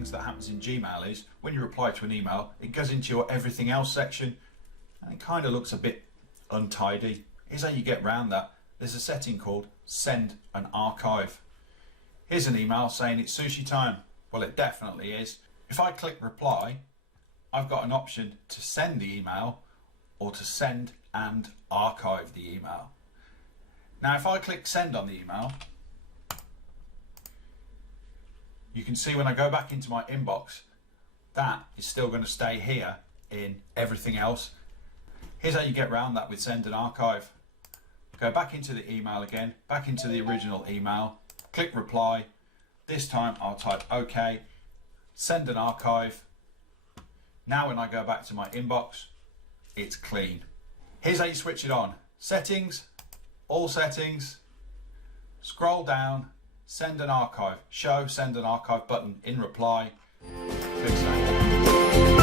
things that happens in Gmail is when you reply to an email, it goes into your everything else section and it kind of looks a bit untidy. Here's how you get around that. There's a setting called Send an Archive. Here's an email saying it's sushi time. Well, it definitely is. If I click reply, I've got an option to send the email or to send and archive the email. Now, if I click send on the email, you can see when I go back into my inbox, that is still going to stay here in everything else. Here's how you get around that with send and archive. Go back into the email again, back into the original email, click reply. This time I'll type OK, send an archive. Now when I go back to my inbox, it's clean. Here's how you switch it on. Settings, all settings, scroll down, send an archive, show send an archive button in reply, click send.